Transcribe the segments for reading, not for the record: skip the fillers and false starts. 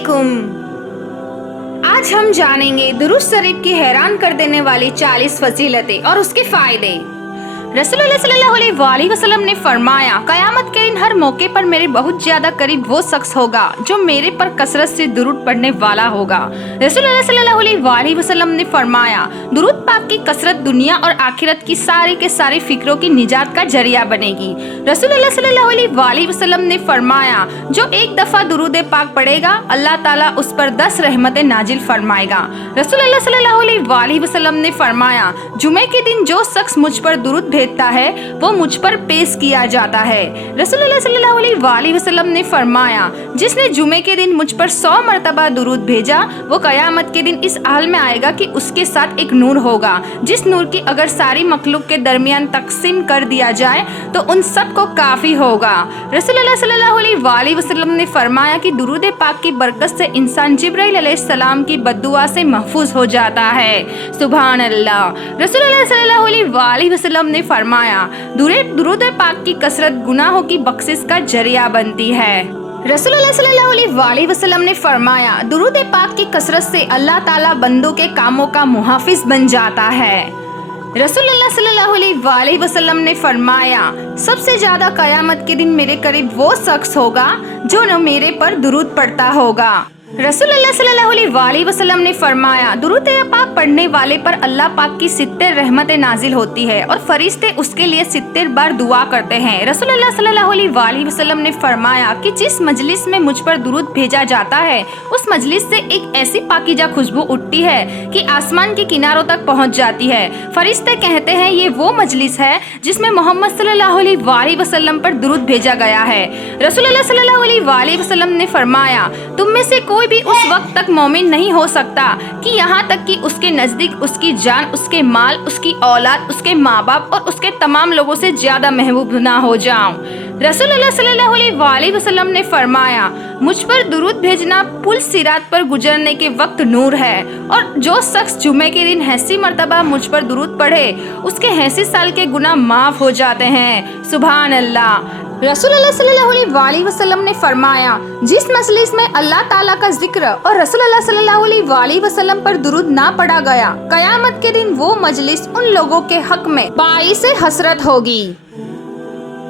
वालेकुम। आज हम जानेंगे दुरूद शरीफ की हैरान कर देने वाली 40 फजीलतें और उसके फायदे। रसूलुल्लाह सल्लल्लाहु अलैहि वसल्लम ने फरमाया, कयामत के दिन हर मौके पर मेरे बहुत ज्यादा करीब वो शख्स होगा जो मेरे पर कसरत से दुरूद पढ़ने वाला होगा। रसूलुल्लाह सल्लल्लाहु अलैहि वसल्लम ने फरमाया, दुरूद पाक की कसरत दुनिया और आखिरत की सारी के सारी फिक्रों की निजात का जरिया बनेगी। रसूलुल्लाह सल्लल्लाहु अलैहि वसल्लम ने फरमाया, जो एक दफा दुरूद पाक पढ़ेगा अल्लाह ताला उस पर 10 रहमतें नाजिल फरमाएगा। रसूलुल्लाह सल्लल्लाहु अलैहि वसल्लम ने फरमाया, जुमे के दिन जो शख्स मुझ पर दुरूद भेजता है वो मुझ पर पेश किया जाता है। रसूलुल्लाह सल्लल्लाहु अलैहि वसल्लम ने फरमाया, जिसने जुमे के दिन मुझ पर 100 मरतबा दुरूद भेजा वो कयामत के दिन इस हाल में आएगा कि उसके साथ एक नूर होगा, जिस नूर की अगर सारी मखलूक के दरमियान तकसीम कर दिया जाए तो उन सब को काफी होगा। रसूलुल्लाह सल्लल्लाहु अलैहि वसल्लम ने फरमाया कि दुरूद पाक की बरकत से इंसान जिब्राइल अलैहिस्सलाम की बद्दुआ से महफूज हो जाता है। सुभान अल्लाह। रसूलुल्लाह सल्लल्लाहु अलैहि वसल्लम ने फरमाया, दुरूद पाक की कसरत गुनाहों की बख्शिश का जरिया बनती है। रसूलुल्लाह सल्लल्लाहु अलैहि वसल्लम ने फरमाया, दुरूद पाक की कसरत से अल्लाह ताला बंदों के कामों का मुहाफिज बन जाता है। रसूलुल्लाह सल्लल्लाहु अलैहि वसल्लम ने फरमाया, सबसे ज्यादा कयामत के दिन मेरे करीब वो शख्स होगा जो न मेरे पर दुरूद पढ़ता होगा। रसूलुल्लाह सल्लल्लाहु अलैहि वसल्लम ने फरमाया, दुरूद पाक पढ़ने वाले पर अल्लाह पाक की 70 रहमतें नाजिल होती है और फरिश्ते उसके लिए 70 बार दुआ करते हैं। रसूलुल्लाह सल्लल्लाहु अलैहि वसल्लम ने फरमाया कि जिस मजलिस में मुझ पर दुरूद भेजा जाता है उस मजलिस से एक ऐसी पाकीजा खुशबू उठती है कि आसमान के किनारों तक पहुंच जाती है। फरिश्ते कहते हैं, ये वो मजलिस है जिसमें मोहम्मद सल्लल्लाहु अलैहि वसल्लम पर दुरूद भेजा गया है। रसूलुल्लाह सल्लल्लाहु अलैहि वसल्लम ने फरमाया, तुम में से कोई भी उस वक्त तक मोमिन नहीं हो सकता कि यहाँ तक कि उसके नजदीक उसकी जान, उसके माल, उसकी औलाद, उसके माँ बाप और उसके तमाम लोगों से ज्यादा महबूब ना हो जाऊं। रसूलुल्लाह सल्लल्लाहु अलैहि वसल्लम ने फरमाया, मुझ पर दुरूद भेजना पुल सिरात पर गुजरने के वक्त नूर है और जो शख्स जुमे के दिन 80 मरतबा मुझ पर दुरूद पढ़े उसके 80 साल के गुनाह माफ हो जाते हैं। सुभान अल्लाह। रसूलुल्लाह सल्लल्लाहु अलैहि वसल्लम ने फरमाया, जिस मजलिस में अल्लाह ताला का जिक्र और रसूलुल्लाह सल्लल्लाहु अलैहि वसल्लम पर दुरूद ना पढ़ा गया, कयामत के दिन वो मजलिस उन लोगों के हक में बाइस हसरत होगी।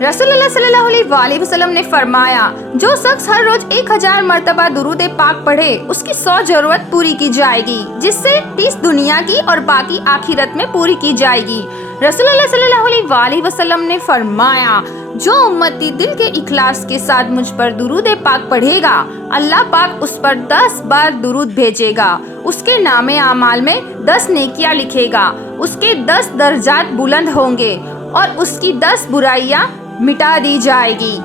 रसूलुल्लाह सल्लल्लाहु अलैहि वसल्लम ने फरमाया, जो शख्स हर रोज 1000 मरतबा दुरूद पाक पढ़े उसकी 100 जरूरत पूरी की जाएगी, जिससे 30 दुनिया की और बाकी आखिरत में पूरी की जाएगी। रसूलुल्लाह सल्लल्लाहु अलैहि वसल्लम ने फरमाया, जो उम्मती दिल के इखलास के साथ मुझ पर दुरूद पाक पढ़ेगा अल्लाह पाक उस पर 10 बार दुरूद भेजेगा, उसके नामे आमाल में 10 नेकियां लिखेगा, उसके 10 दर्जात बुलंद होंगे और उसकी 10 बुराइयां मिटा दी जाएगी।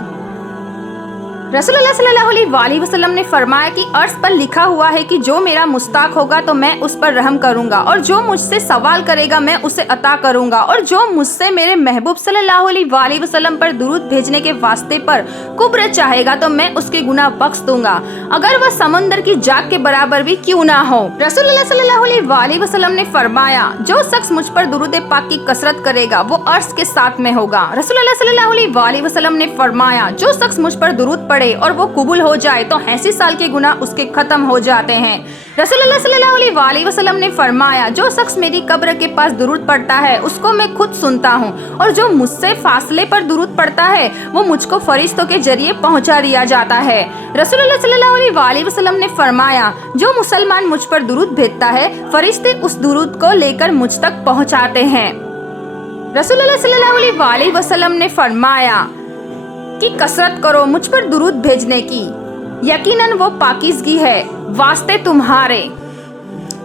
रसूलुल्लाह सल्लल्लाहु अलैहि वसल्लम ने फरमाया कि अर्श पर लिखा हुआ है कि जो मेरा मुस्ताक होगा तो मैं उस पर रहम करूंगा और जो मुझसे सवाल करेगा मैं उसे अता करूंगा और जो मुझसे मेरे महबूब सल्लल्लाहु अलैहि वसल्लम पर दुरूद भेजने के वास्ते पर कुब्र चाहेगा तो मैं उसके गुनाह बख्श दूंगा, अगर वह समंदर की जाग के बराबर भी क्यों ना हो। रसूलुल्लाह सल्लल्लाहु अलैहि वसल्लम ने फरमाया, जो शख्स मुझ पर दुरूद पाक की कसरत करेगा वो अर्श के साथ में होगा। रसूलुल्लाह सल्लल्लाहु अलैहि वसल्लम ने फरमाया, जो शख्स मुझ पर दुरूद पढ़े और वो कबूल हो जाए तो 80 साल के गुनाह उसके खत्म हो जाते हैं। रसूलुल्लाह सल्लल्लाहु अलैहि वसल्लम ने फरमाया, जो शख्स मेरी कब्र के पास दुरूद पढ़ता है उसको मैं खुद सुनता हूँ और जो मुझसे फासले पर दुरूद पढ़ता है वो मुझको फरिश्तों के जरिए पहुँचा दिया जाता है। रसूलुल्लाह सल्लल्लाहु अलैहि वसल्लम ने फरमाया, जो मुसलमान मुझ पर दुरूद भेजता है फरिश्ते उस दुरूद को लेकर मुझ तक पहुँचाते हैं। रसूलुल्लाह सल्लल्लाहु अलैहि वसल्लम ने फरमाया कि कसरत करो मुझ पर दुरूद भेजने की, यकीनन वो पाकीज़गी है वास्ते तुम्हारे।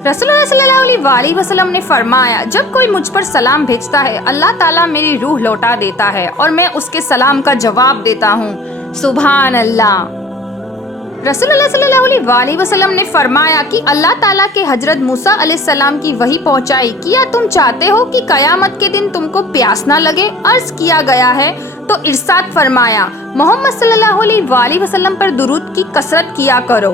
रसूलुल्लाह सल्लल्लाहु अलैहि वसल्लम ने फरमाया, जब कोई मुझ पर सलाम भेजता है अल्लाह ताला मेरी रूह लौटा देता है और मैं उसके सलाम का जवाब देता हूँ। सुभान अल्लाह। रसूलुल्लाह सल्लल्लाहु अलैहि वसल्लम ने फरमाया कि अल्लाह ताला के हजरत मूसा अलैहिस्सलाम की वही पहुंचाई, क्या तुम चाहते हो कि कयामत के दिन तुमको प्यास ना लगे? अर्ज किया गया है तो इरशाद फरमाया, मोहम्मद सल्लल्लाहु अलैहि वसल्लम पर दुरूद की कसरत किया करो।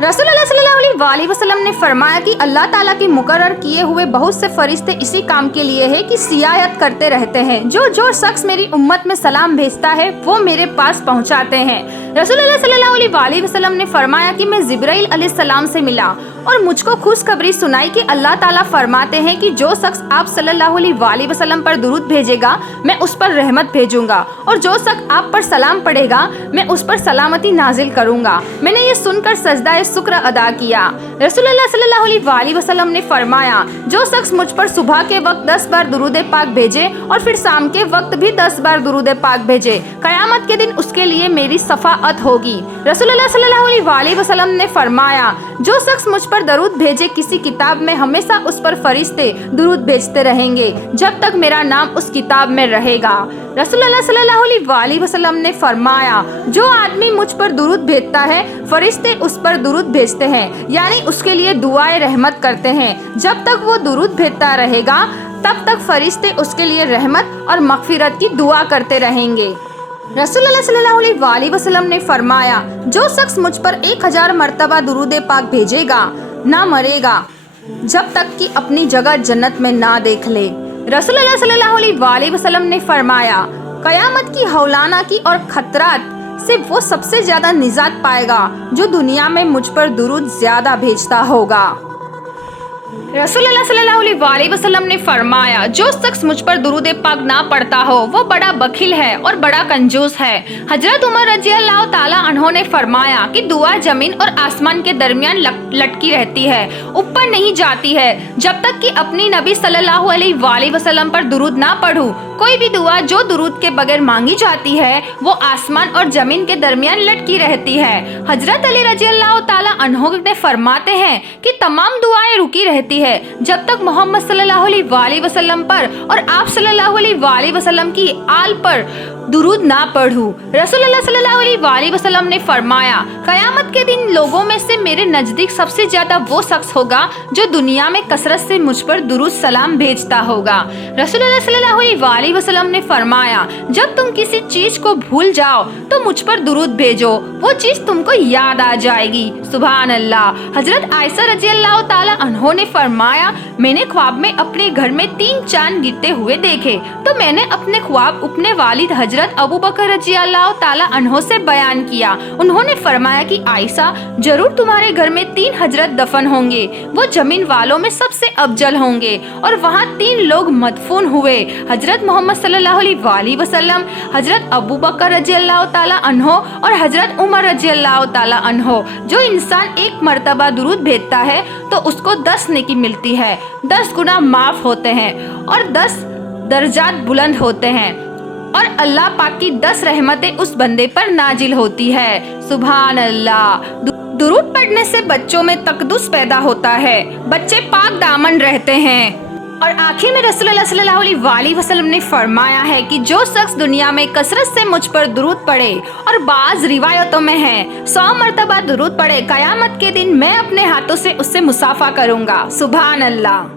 रसूल अल्लाह सल्लल्लाहु अलैहि वसल्लम ने फरमाया कि अल्लाह ताला के मुकर्रर किए हुए बहुत से फरिश्ते इसी काम के लिए है कि सियाहत करते रहते हैं। जो शख्स मेरी उम्मत में सलाम भेजता है वो मेरे पास पहुंचाते हैं। रसूल अल्लाह सल्लल्लाहु अलैहि वसल्लम ने फरमाया कि मैं जिब्राइल अलैहिस्सलाम से मिला और मुझको खुशखबरी सुनाई कि अल्लाह ताला फरमाते हैं कि जो शख्स आप सल्लल्लाहु अलैहि वसल्लम पर दुरूद भेजेगा मैं उस पर रहमत भेजूंगा, और जो शख्स आप पर सलाम पढ़ेगा मैं उस पर सलामती नाजिल करूंगा। मैंने ये सुनकर सजदा शुक्र अदा किया। रसूलुल्लाह सल्लल्लाहु अलैहि वसल्लम ने फरमाया, जो शख्स मुझ पर सुबह के वक्त 10 बार दुरूद पाक भेजे और फिर शाम के वक्त भी 10 बार दुरूद पाक भेजे, कयामत के दिन उसके लिए मेरी शफाअत होगी। रसूलुल्लाह सल्लल्लाहु अलैहि वसल्लम ने फरमाया, जो शख्स मुझ पर दरूद भेजे किसी किताब में हमेशा उस पर फरिश्ते दुरूद भेजते रहेंगे जब तक मेरा नाम उस किताब में रहेगा। रसूलुल्लाह सल्लल्लाहु अलैहि वसल्लम ने फरमाया, जो आदमी मुझ पर दुरूद भेजता है फरिश्ते उस पर दुरूद भेजते हैं, यानी उसके लिए दुआए रहमत करते हैं। जब तक वो दुरूद भेजता रहेगा तब तक फरिश्ते उसके लिए रहमत और मगफिरत की दुआ करते रहेंगे। रसूलुल्लाह सल्लल्लाहु अलैहि वसल्लम ने फरमाया, जो शख्स मुझ पर 1000 मरतबा दुरूद पाक भेजेगा ना मरेगा जब तक कि अपनी जगह जन्नत में ना देख ले। रसूलुल्लाह सल्लल्लाहु अलैहि वसल्लम ने फरमाया, कयामत की हौलाना की और खतरात से वो सबसे ज्यादा निजात पाएगा जो दुनिया में मुझ पर दुरूद ज्यादा भेजता होगा। रसूलुल्लाह सल्लल्लाहु अलैहि वसल्लम ने फरमाया, जो शख्स मुझ पर दुरूद पाक ना पढ़ता हो वो बड़ा बखील है और बड़ा कंजूस है। हजरत उमर रजी अल्लाह ताला अन्हो ने फरमाया कि दुआ जमीन और आसमान के दरमियान लटकी रहती है, ऊपर नहीं जाती है जब तक कि अपनी नबी सल्लल्लाहु अलैहि वसल्लम पर दुरूद ना पढ़ूं। कोई भी दुआ जो दुरूद के बगैर मांगी जाती है वो आसमान और जमीन के दरमियान लटकी रहती है। हजरत अली रजी अल्लाह ताला अन्हो ने फरमाते हैं कि तमाम दुआएं रुकी रहती है जब तक मोहम्मद सल्लल्लाहु अलैहि वसल्लम पर और आप सल्लल्लाहु अलैहि वसल्लम की आल पर दुरूद ना पढ़ूं। रसूलुल्लाह सल्लल्लाहु अलैहि वसल्लम ने फरमाया, कयामत के दिन लोगों में से मेरे नजदीक सबसे ज्यादा वो शख्स होगा जो दुनिया में कसरत से मुझ पर दुरूद सलाम भेजता होगा। रसूलुल्लाह सल्लल्लाहु अलैहि वसल्लम ने फरमाया, जब तुम किसी चीज को भूल जाओ तो मुझ पर दुरूद भेजो, वो चीज तुमको याद आ जाएगी। सुभान अल्लाह। हजरत आयशा रजी अल्लाह ताला अन्हो ने फरमाया, मैंने ख्वाब में अपने घर में 3 चांद गिरते हुए देखे तो मैंने अपने ख्वाब अपने वालिद हजरत अबू बकर रजी अल्लाह ताला अन्हो से बयान किया। उन्होंने फरमाया कि आयशा, जरूर तुम्हारे घर में 3 हजरत दफन होंगे, वो जमीन वालों में सबसे अफजल होंगे और वहाँ 3 लोग मदफून हुए, हजरत मोहम्मद सल्लल्लाहु अलैहि वसल्लम, हजरत अबू बकर रजी अल्लाह ताला अन्हो और हजरत उमर रजी अल्लाह ताला अन्हो। जो इंसान 1 मरतबा दुरूद भेजता है तो उसको 10 नेकी मिलती है, 10 गुनाह माफ होते हैं और 10 दर्जात बुलंद होते हैं और अल्लाह पाक की 10 रहमतें उस बंदे पर नाजिल होती है। सुभान अल्लाह। दुरूद पढ़ने से बच्चों में तकद्दुस पैदा होता है, बच्चे पाक दामन रहते हैं। और आखिर में रसूलुल्लाह सल्लल्लाहु अलैहि वसल्लम ने फरमाया है कि जो शख्स दुनिया में कसरत से मुझ पर दुरूद पढ़े, और बाज रिवायतों में है 100 मरतबा दुरूद पढ़े, कयामत के दिन मैं अपने हाथों से उससे मुसाफा करूंगा। सुभान अल्लाह।